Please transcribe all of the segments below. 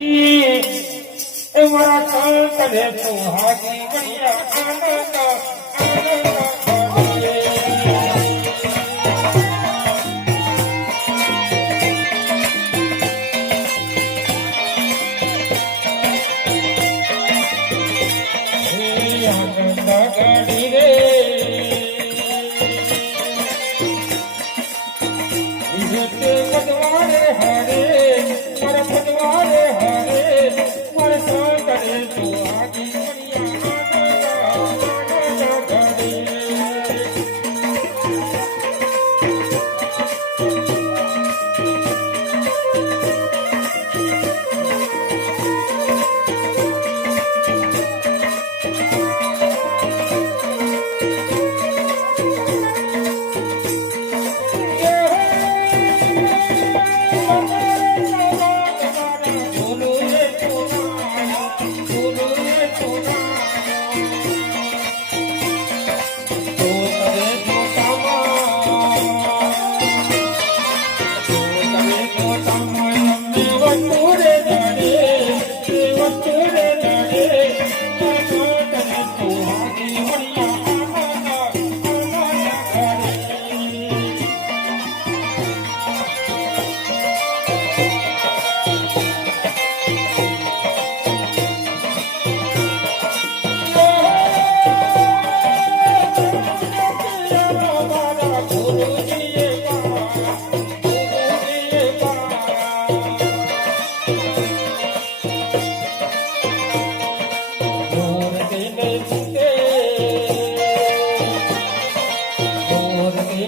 એ મારા કાંતને સુહાગી મૈયા આનંદ આનંદ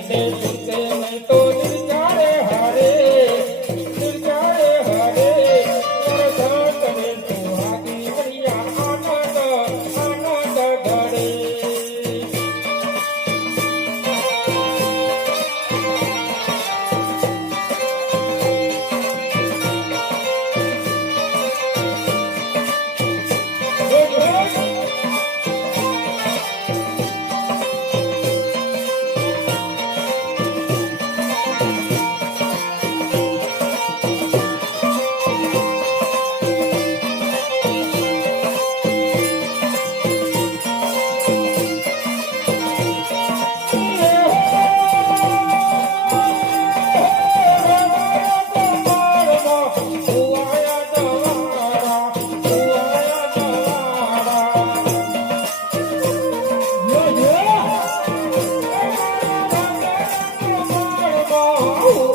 Thank you. oh.